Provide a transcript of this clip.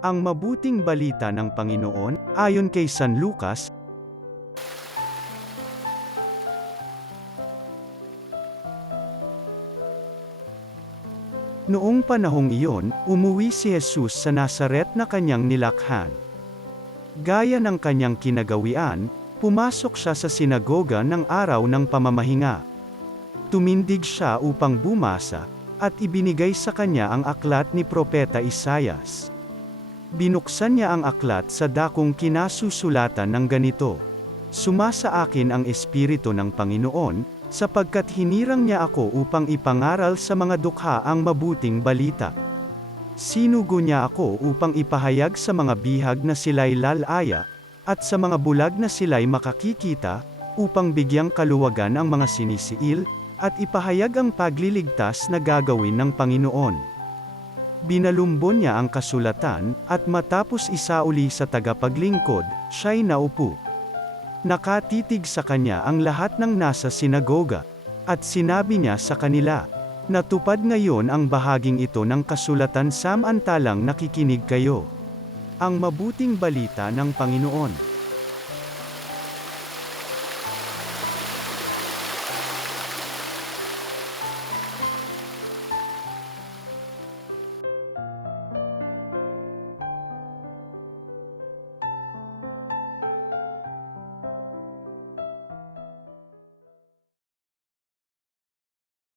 Ang mabuting balita ng Panginoon, ayon kay San Lucas. Noong panahong iyon, umuwi si Jesus sa Nazaret na kanyang nilakhan. Gaya ng kanyang kinagawian, pumasok siya sa sinagoga ng araw ng pamamahinga. Tumindig siya upang bumasa, at ibinigay sa kanya ang aklat ni Propeta Isaias. Binuksan niya ang aklat sa dakong kinasusulatan ng ganito: "Sumasa akin ang Espiritu ng Panginoon, sapagkat hinirang niya ako upang ipangaral sa mga dukha ang mabuting balita. Sinugo niya ako upang ipahayag sa mga bihag na sila'y lalaya, at sa mga bulag na sila'y makakikita, upang bigyang kaluwagan ang mga sinisiil, at ipahayag ang pagliligtas na gagawin ng Panginoon." Binalumbon niya ang kasulatan, at matapos isauli sa tagapaglingkod, siya'y naupo. Nakatitig sa kanya ang lahat ng nasa sinagoga, at sinabi niya sa kanila, "Natupad ngayon ang bahaging ito ng kasulatan samantalang nakikinig kayo." Ang mabuting balita ng Panginoon.